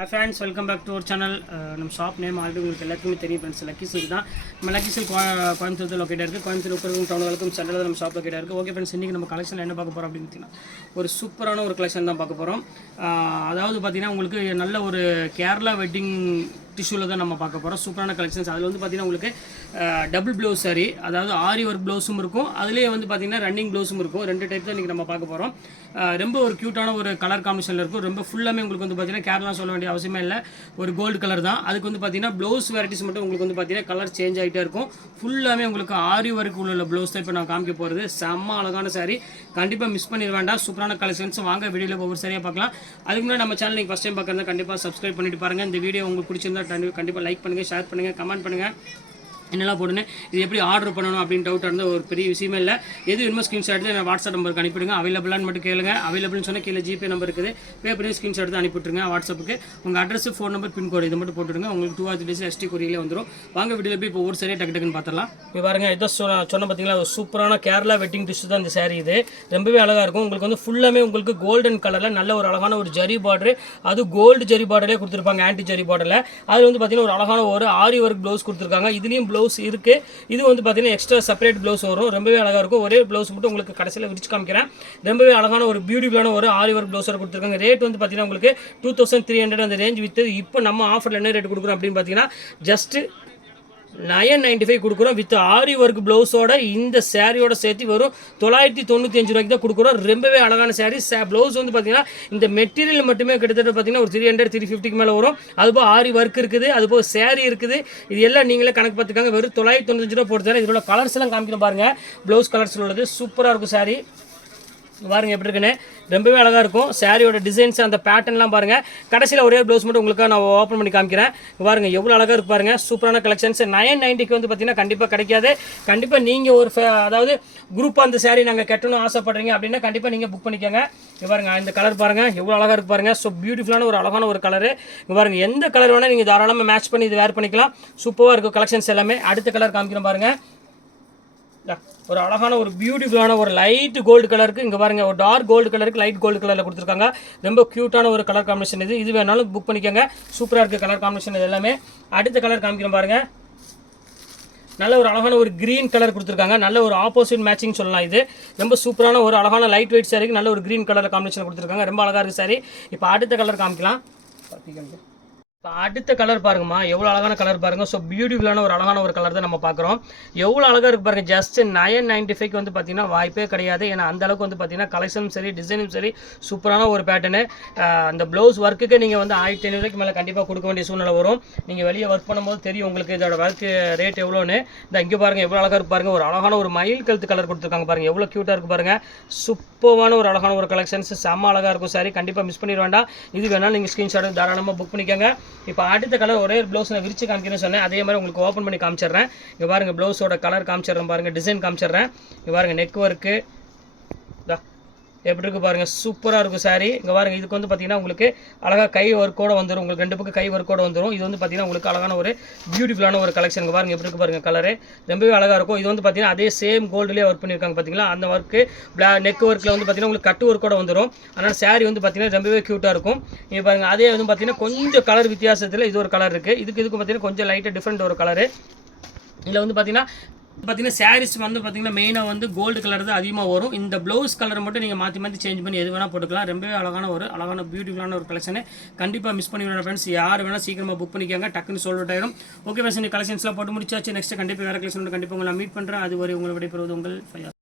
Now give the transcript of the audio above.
Hi friends, welcome back to our channel. நம்ம shop name already உங்களுக்கு எல்லாருக்குமே தெரியும் ஃப்ரெண்ட்ஸ். லக்கி சில்க் தான். நம்ம லக்கி சில்க் கோயம்புத்தூர் லொக்கேட்டாக இருக்குது. கோயம்புத்தூர் உப்பரகம் டவுன் வரைக்கும் சென்டரில் நம்ம ஷாப் லொக்கேட்டாக இருக்குது. ஓகே ஃப்ரெண்ட்ஸ், இன்றைக்கி நம்ம கலெக்ஷனில் என்ன பார்க்க போகிறோம் அப்படின்னு பார்த்தீங்கன்னா ஒரு சூப்பரான ஒரு கலெக்ஷன் தான் பார்க்க போகிறோம். அதாவது பார்த்தீங்கன்னா உங்களுக்கு நல்ல ஒரு கேரளா வெட்டிங் டிஷ்யூவில் தான் நம்ம பார்க்க போகிறோம். சூப்பரான கலெக்ஷன்ஸ். அதில் வந்து பார்த்தீங்கன்னா உங்களுக்கு டபுள் ப்ளவுஸ் சாரி, அதாவது ஆரி ஒர்க் ப்ளவுஸும் இருக்கும், அதுலேயே வந்து பார்த்தீங்கன்னா ரன்னிங் ப்ளவுஸும் இருக்கும். ரெண்டு டைப் தான் இன்றைக்கி நம்ம பார்க்க போகிறோம். ரொம்ப ஒரு க்யூட்டான ஒரு கலர் காம்பினேஷனில் இருக்கும். ரொம்ப ஃபுல்லாமே உங்களுக்கு வந்து பார்த்தீங்கன்னா கேரளா சொல்ல வேண்டிய அவசியமே இல்லை, ஒரு கோல்டு கலர் தான். அதுக்கு வந்து பார்த்தீங்கன்னா ப்ளவுஸ் வெரைட்டிஸ் மட்டும் உங்களுக்கு வந்து பார்த்தீங்கன்னா கலர் சேஞ்ச் ஆகிட்டே இருக்கும். ஃபுல்லாமே உங்களுக்கு ஆரி ஒர்க் உள்ள ப்ளவுஸ் தான் இப்போ நான் காமிக்க போகிறது. செம்ம அழகான சாரி, கண்டிப்பாக மிஸ் பண்ணிட வேண்டாம். சூப்பரான கலெக்ஷன்ஸ். வாங்க வீடியோவில் ஒவ்வொரு சரியாக பார்க்கலாம். அதுக்கு முன்னாடி நம்ம சேனல் நீங்கள் ஃபஸ்ட் டைம் பார்க்குறதா கண்டிப்பாக சப்ஸ்கிரைப் பண்ணிட்டு பாருங்கள். இந்த வீடியோ உங்களுக்கு பிடிச்சிருந்தா கண்டிப்பாக லைக் பண்ணுங்கள், ஷேர் பண்ணுங்கள், கமெண்ட் பண்ணுங்கள். என்னெல்லாம் போடுன்னு இது எப்படி ஆர்டர் பண்ணணும் அப்படின்னு டவுட்டாக இருந்தால் ஒரு பெரிய விஷயமே இல்லை. எது வேணுமோ ஸ்க்ரீன்ஷாட் எடுத்து நான் வாட்ஸ்அப் நம்பருக்கு அனுப்பிவிடுங்க. அவைலபிளான்னு மட்டும் கேளுங்க. அவைலபிள்னு சொன்னால் கீழே ஜிபே நம்பர் இருக்குது, பே பண்ணி ஸ்க்ரீன்ஷாட் எடுத்து அனுப்பிவிட்டுருங்க வாட்ஸ்அப்புக்கு. உங்கள் அட்ரஸ், ஃபோன் நம்பர், பின்கோடு இதை மட்டும் போட்டுருங்க. உங்களுக்கு 2 or 3 days எஸ்டி கொரியிலே வந்துடும். வாங்க வீடியோவில் போய் இப்போ ஒரு சரியாக டக்குன்னு பார்த்துடலாம். இப்போ பாருங்கள், இதை சொன்ன பார்த்தீங்களா, ஒரு சூப்பரான கேரளா வெட்டிங் டிஷ் தான் இந்த சாரீ. இது ரொம்பவே அழகாக இருக்கும். உங்களுக்கு வந்து ஃபுல்லாமே உங்களுக்கு கோல்டன் கலரில் நல்ல ஒரு அழகான ஒரு ஜரி பார்டர், அது கோல்டு ஜரி பார்டரே கொடுத்துருப்பாங்க, ஆன்டி ஜரி பார்டரில். அது வந்து பார்த்தீங்கன்னா ஒரு அழகான ஒரு ஆரி ஒர்க் ப்ளவுஸ் கொடுத்துருக்காங்க. இதுலேயும் ப்ளவுஸ் இருக்குது. இது வந்து பார்த்தீங்கன்னா எக்ஸ்ட்ரா செப்பரேட் ப்ளவுஸ் வரும். ரொம்பவே அழகாக இருக்கும். ஒரே ப்ளவுஸ் மட்டும் உங்களுக்கு கடைசியில் விரிச்சு காமிக்கிறேன். ரொம்பவே அழகான ஒரு பியூட்டிஃபுல்லான ஒரு ஆரி ஒர்க் ப்ளவுஸர் கொடுத்துருக்காங்க. ரேட் வந்து பார்த்தீங்கன்னா உங்களுக்கு 2300 அந்த ரேஞ்ச் வித்து. இப்போ நம்ம ஆஃபரில் என்ன ரேட் கொடுக்குறோம் அப்படின்னு பார்த்தீங்கன்னா ஜஸ்ட் 995 கொடுக்குறோம். வித் ஆரி ஒர்க் ப்ளவுஸோட இந்த சாரியோட சேர்த்து வரும் 995 ரூபாய்க்கு தான் கொடுக்குறோம். ரொம்பவே அழகான சாரி. ப்ளவுஸ் வந்து பார்த்தீங்கன்னா இந்த மெட்டீரியல் மட்டுமே கிட்டத்தட்ட பார்த்தீங்கன்னா ஒரு 300-350 மேலே வரும். அதுபோல் ஆரி ஒர்க் இருக்குது, அதுபோல் சாரி இருக்குது. இது எல்லாம் நீங்களே கணக்கு பார்த்துக்காங்க. வெறும் 995 ரூபா போட்டு தரேன். இதோட கலர்ஸ் எல்லாம் காமிக்கணும் பாருங்கள். ப்ளவுஸ் கலர்ஸில் உள்ளது சூப்பராக இருக்கும் சாரி. பாருங்கள் எப்படி இருக்குன்னு, ரொம்பவே அழகாக இருக்கும். சாரியோட டிசைன்ஸ், அந்த பேட்டர்ன்லாம் பாருங்கள். கடைசியில் ஒரே ப்ளவுஸ் மட்டும் உங்களுக்கு நான் ஓப்பன் பண்ணி காமிக்கிறேன். பாருங்கள் எவ்வளோ அழகாக இருக்கு பாருங்கள். சூப்பரான கலெக்ஷன்ஸ். 990க்கு வந்து பார்த்தீங்கன்னா கண்டிப்பாக கிடைக்காது. கண்டிப்பாக நீங்கள் ஒரு அதாவது குரூப்பாக அந்த சாரி நாங்கள் கட்டணும் ஆசைப்படுறீங்க அப்படின்னா கண்டிப்பாக நீங்கள் புக் பண்ணிக்கோங்க. பாருங்கள் இந்த கலர் பாருங்கள் எவ்வளோ அழகாக இருக்கு பாருங்கள். ஸோ பியூட்டிஃபுல்லான ஒரு அழகான ஒரு கலரு. பாருங்கள் எந்த கலர் வேணால் நீங்கள் தாராளமாக மேட்ச் பண்ணி இது வேர் பண்ணிக்கலாம். சூப்பராக இருக்கும் கலெக்ஷன்ஸ் எல்லாமே. அடுத்த கலர் காமிக்கிறோம் பாருங்கள். ஒரு அழகான ஒரு பியூட்டிஃபுல்லான ஒரு லைட் கோல்டு கலருக்கு, இங்கே பாருங்கள் ஒரு டார்க் கோல்டு கலருக்கு லைட் கோல்டு கலரில் கொடுத்துருக்காங்க. ரொம்ப க்யூட்டான ஒரு கலர் காம்பினேஷன். இது வேணாலும் புக் பண்ணிக்கோங்க. சூப்பராக இருக்குது கலர் காம்பினேஷன் இது எல்லாமே. அடுத்த கலர் காமிக்கிறோம் பாருங்கள். நல்ல ஒரு அழகான ஒரு க்ரீன் கலர் கொடுத்துருக்காங்க. நல்ல ஒரு ஆப்போசிட் மேட்சிங் சொல்லலாம். இது ரொம்ப சூப்பரான ஒரு அழகான லைட் வெயிட் சாரிக்கு நல்ல ஒரு க்ரீன் கலர் காம்பினேஷன் கொடுத்துருக்காங்க. ரொம்ப அழகாக இருக்குது சாரி. இப்போ அடுத்த கலர் காமிக்கலாம். இப்போ அடுத்த கலர் பாருங்கம்மா, எவ்வளோ அழகான கலர் பாருங்கள். ஸோ பியூட்டிஃபுல்லான ஒரு அழகான ஒரு கலர் தான் நம்ம பார்க்குறோம். எவ்வளோ அழகாக இருக்குது பாருங்கள். ஜஸ்ட் 995 வந்து பார்த்தீங்கன்னா வாய்ப்பே கிடையாது. ஏன்னா அந்த அளவுக்கு வந்து பார்த்தீங்கன்னா கலெக்ஷனும் சரி, டிசைனும் சரி, சூப்பரான ஒரு பேட்டர்னு. அந்த ப்ளவுஸ் ஒர்க்குக்கு நீங்கள் வந்து 1500 ரூபாய்க்கு மேலே கண்டிப்பாக கொடுக்க வேண்டிய சூழ்நிலை வரும். நீங்கள் வெளியே ஒர்க் பண்ணும்போது தெரியும் உங்களுக்கு இதோட ஒர்க் ரேட் எவ்வளோன்னு. இந்த இங்கே பாருங்கள் எவ்வளோ அழகாக இருக்கு பாருங்கள். ஒரு அழகான ஒரு மயில் கழுத்து கலர் கொடுத்துருக்காங்க பாருங்கள். எவ்வளோ க்யூட்டாக இருக்குது பாருங்கள். சூப்பரான ஒரு அழகான ஒரு கலெக்ஷன்ஸ். செம்ம அழகாக இருக்கும் சாரி. கண்டிப்பாக மிஸ் பண்ணிட வேண்டாம். இது வேணாலும் நீங்கள் ஸ்க்ரீன்ஷாட் தாராளமாக புக் பண்ணிக்கோங்க. இப்போ அடுத்த கலர் ஒரே ப்ளவுஸ் நான் விரிச்சு காமிக்கிறேன்னு சொன்னேன். அதே மாதிரி உங்களுக்கு ஓப்பன் பண்ணி காமிச்சிடுறேன். இங்கே பாருங்கள் ப்ளவுஸோட கலர் காமிச்சிடுறேன் பாருங்கள். டிசைன் காமிச்சிடுறேன். இங்கே பாருங்கள் நெக் ஒர்க்கு எப்படி இருக்குது பாருங்கள். சூப்பராக இருக்கும் சாரி. இங்கே பாருங்கள் இதுக்கு வந்து பார்த்தீங்கன்னா உங்களுக்கு அழகாக கை ஒர்க்கோடு வந்துடும். உங்களுக்கு 2 பக்கம் கை ஒர்க்கோடு வந்துடும். இது வந்து பார்த்தீங்கன்னா உங்களுக்கு அழகான ஒரு பியூட்டிஃபுல்லான ஒரு கலெக்ஷன். இங்கே பாருங்கள் எப்படி இருக்குது பாருங்கள் கலரு. ரொம்பவே அழகாக இருக்கும். இது வந்து பார்த்தீங்கன்னா அதே சேம் கோல்டுலேயே ஒர்க் பண்ணியிருக்காங்க பார்த்தீங்களா. அந்த ஒர்க்கு நெக் ஒர்க்கில் வந்து பார்த்தீங்கன்னா உங்களுக்கு கட்டு ஒர்க்கோட வந்துடும். ஆனால் சாரி வந்து பார்த்தீங்கன்னா ரொம்பவே க்யூட்டாக இருக்கும். இங்கே பாருங்கள் அதே வந்து பார்த்தீங்கன்னா கொஞ்சம் கலர் வித்தியாசத்தில் இது ஒரு கலர் இருக்குது. இதுக்கு பார்த்தீங்கன்னா கொஞ்சம் லைட்டாக டிஃப்ரெண்ட் ஒரு கலரு. இதில் வந்து பார்த்தீங்கன்னா சாரீஸ் வந்து பார்த்தீங்கன்னா மெயினாக வந்து கோல்டு கலர் தான் அதிகமாக வரும். இந்த ப்ளவுஸ் கலரை மட்டும் நீங்கள் மாற்றி சேஞ்ச் பண்ணி எது வேணால் போட்டுக்கலாம். ரொம்பவே அழகான பியூட்டிஃபுல்லான ஒரு கலெக்ஷனை கண்டிப்பாக மிஸ் பண்ணி விட ஃப்ரெண்ட்ஸ். யார் வேணால் சீக்கிரமாக புக் பண்ணிக்காங்க, டக்குன்னு சொல்லிட்டு ஆயிடும். ஓகே ஃப்ரெண்ட்ஸ், இந்த கலெக்ஷன்ஸ்லாம் போட்டு முடிச்சாச்சு. நெக்ஸ்ட் கண்டிப்பாக வேறு கலெக்ஷன் கண்டிப்பாக உங்களை மீட் பண்ணுறேன். அது வரை உங்களை விடைபெறுவது உங்கள்